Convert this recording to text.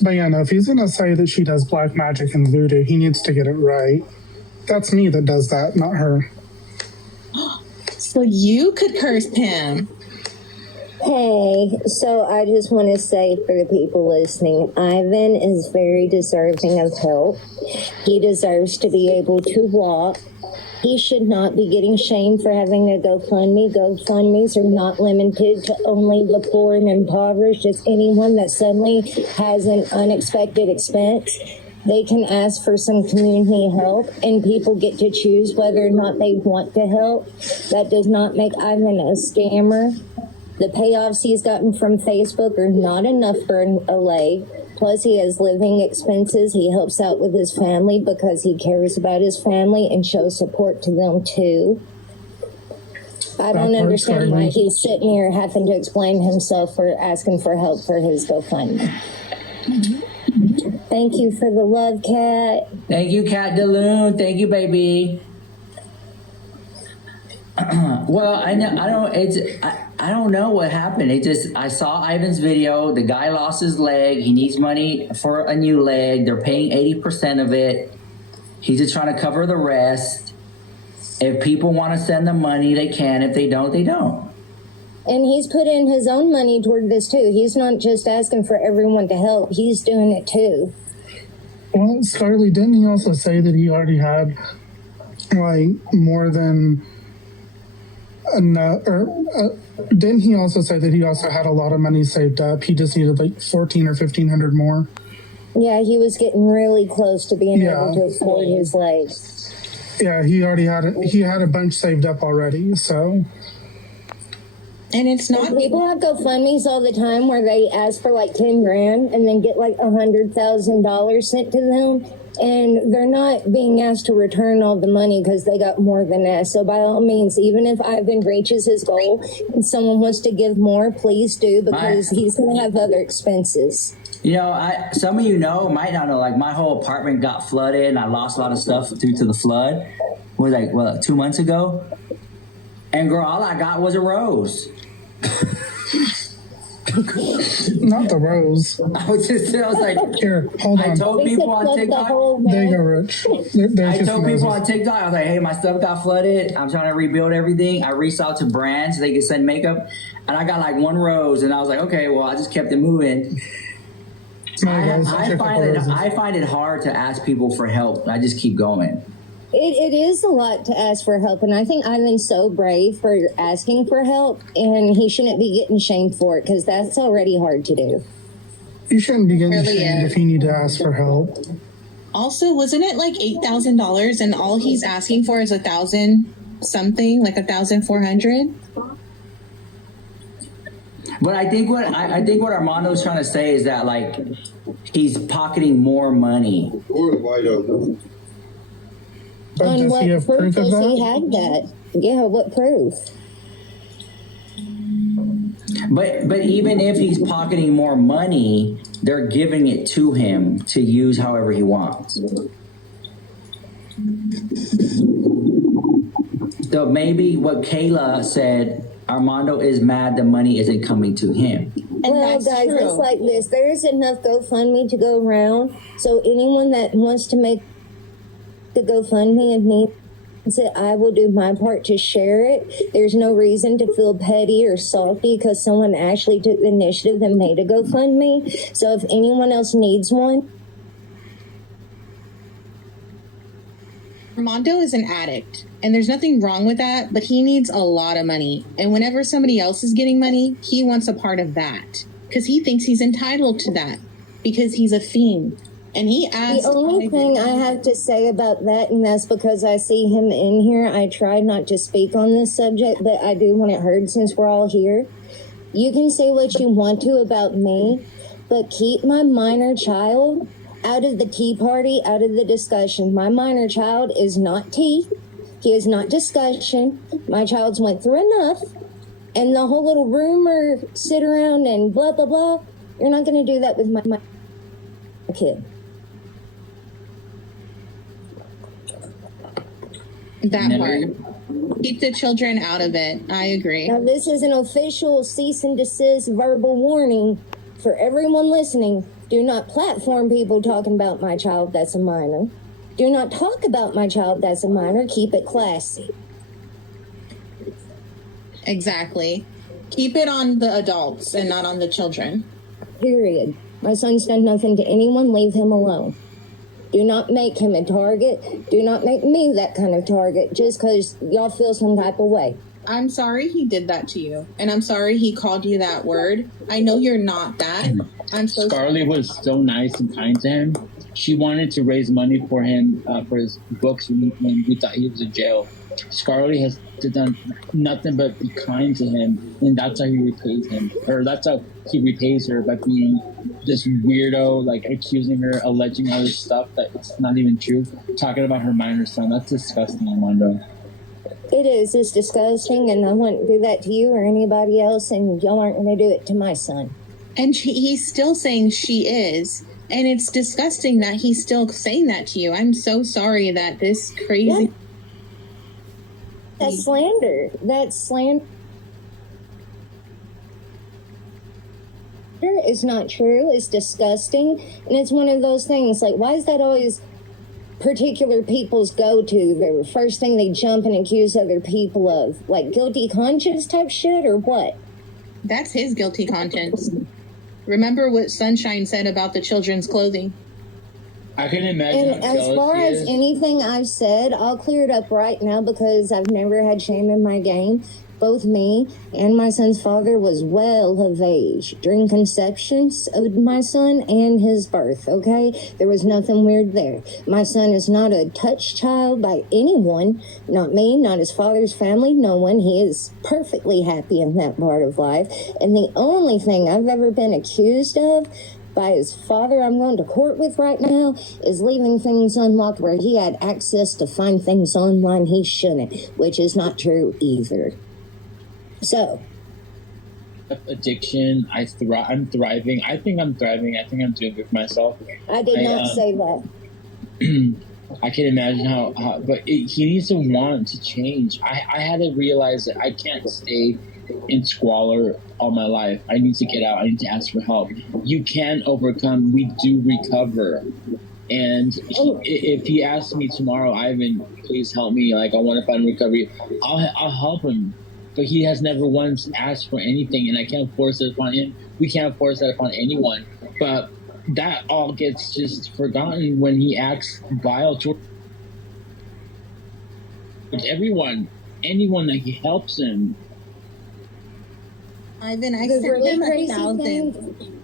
But yeah, no, if he's gonna say that she does black magic and voodoo, he needs to get it right. That's me that does that, not her. So you could curse him. Hey, so I just want to say for the people listening, Ivan is very deserving of help. He deserves to be able to walk. He should not be getting shamed for having a GoFundMe. GoFundMes are not limited to only the poor and impoverished. It's anyone that suddenly has an unexpected expense. They can ask for some community help, and people get to choose whether or not they want to help. That does not make Ivan a scammer. The payoffs he's gotten from Facebook are not enough for a leg. Plus, he has living expenses. He helps out with his family because he cares about his family and shows support to them, too. I don't understand why he's sitting here having to explain himself for asking for help for his GoFundMe. Thank you for the love, Kat. Thank you, Kat DeLune. Thank you, baby. Well, I don't know what happened. I saw Ivan's video. The guy lost his leg. He needs money for a new leg. They're paying 80% of it. He's just trying to cover the rest. If people want to send them money, they can. If they don't, they don't. And he's put in his own money toward this too. He's not just asking for everyone to help. He's doing it too. Well, Scarlett, didn't he also say that he already had like more than enough? Didn't he also say that he also had a lot of money saved up? He just needed like 1,400 or 1,500 more. Yeah, he was getting really close to being able to afford his leg. Yeah, he had a bunch saved up already. So. And it's not. People have GoFundMes all the time where they ask for like 10 grand and then get like $100,000 sent to them. And they're not being asked to return all the money because they got more than that. So by all means, even if Ivan reaches his goal and someone wants to give more, please do, because he's going to have other expenses. You know, some of you might not know, like my whole apartment got flooded and I lost a lot of stuff due to the flood. It was like, 2 months ago? And girl, all I got was a rose. Not the rose. I was like, here, hold on. I told people on TikTok. There you go, Rich. I told people on TikTok, I was like, hey, my stuff got flooded. I'm trying to rebuild everything. I reached out to brands so they could send makeup. And I got like one rose. And I was like, okay, well, I just kept it moving. I find it hard to ask people for help. I just keep going. It is a lot to ask for help, and I think Ivan's so brave for asking for help, and he shouldn't be getting shamed for it because that's already hard to do. You shouldn't be getting shamed if you need to ask for help. Also, wasn't it like $8,000 and all he's asking for is 1,000 something, like 1,400? But I think what Armando's trying to say is that like he's pocketing more money. On what proof does he have that? Yeah, what proof? But even if he's pocketing more money, they're giving it to him to use however he wants. So maybe what Kayla said, Armando is mad the money isn't coming to him. And well, guys, true. It's like this. There is enough GoFundMe to go around. So anyone that wants to make the GoFundMe and needs it, I will do my part to share it. There's no reason to feel petty or salty because someone actually took the initiative and made a GoFundMe. So if anyone else needs one. Armando is an addict, and there's nothing wrong with that, but he needs a lot of money. And whenever somebody else is getting money, he wants a part of that because he thinks he's entitled to that because he's a fiend. And he asked. The only thing I have to say about that, and that's because I see him in here, I tried not to speak on this subject, but I do want it heard since we're all here. You can say what you want to about me, but keep my minor child out of the tea party, out of the discussion. My minor child is not tea. He is not discussion. My child's went through enough. And the whole little rumor, sit around and blah, blah, blah. You're not going to do that with my kid. That part. Keep the children out of it. I agree. Now, this is an official cease and desist verbal warning for everyone listening. Do not platform people talking about my child that's a minor. Do not talk about my child that's a minor. Keep it classy. Exactly. Keep it on the adults and not on the children. Period. My son's done nothing to anyone. Leave him alone. Do not make him a target. Do not make me that kind of target just because y'all feel some type of way. I'm sorry he did that to you. And I'm sorry he called you that word. I know you're not that. I'm so Scarlett was so nice and kind to him. She wanted to raise money for him for his books when we thought he was in jail. Scarlett has done nothing but be kind to him, and that's how he repays him, or that's how he repays her, by being this weirdo, like accusing her, alleging other stuff that it's not even true, talking about her minor son. That's disgusting, Armando. It is. It's disgusting, and I wouldn't do that to you or anybody else, and y'all aren't going to do it to my son. And he's still saying she is. And it's disgusting that he's still saying that to you. I'm so sorry that this crazy... Yeah. That's slander. That's slander. It's not true. It's disgusting. And it's one of those things, like, why is that always particular people's go-to? The first thing they jump and accuse other people of? Like, guilty conscience type shit, or what? That's his guilty conscience. Remember what Sunshine said about the children's clothing? I can imagine. And as far as anything I've said, I'll clear it up right now because I've never had shame in my game. Both me and my son's father was well of age during conceptions of my son and his birth, okay? There was nothing weird there. My son is not a touched child by anyone, not me, not his father's family, no one. He is perfectly happy in that part of life. And the only thing I've ever been accused of by his father I'm going to court with right now is leaving things unlocked where he had access to find things online he shouldn't, which is not true either. So, addiction, I'm thriving. I think I'm thriving. I think I'm doing good for myself. I did not say that. I can imagine but he needs to want to change. I had to realize that I can't stay in squalor all my life. I need to get out. I need to ask for help. You can overcome. We do recover. And if he asks me tomorrow, Ivan, please help me. Like, I want to find recovery. I'll help him. But he has never once asked for anything, and I can't force it upon him. We can't force that upon anyone. But that all gets just forgotten when he acts vile towards everyone, anyone that he helps him. Ivan, I The sent really him crazy 1,000. thing.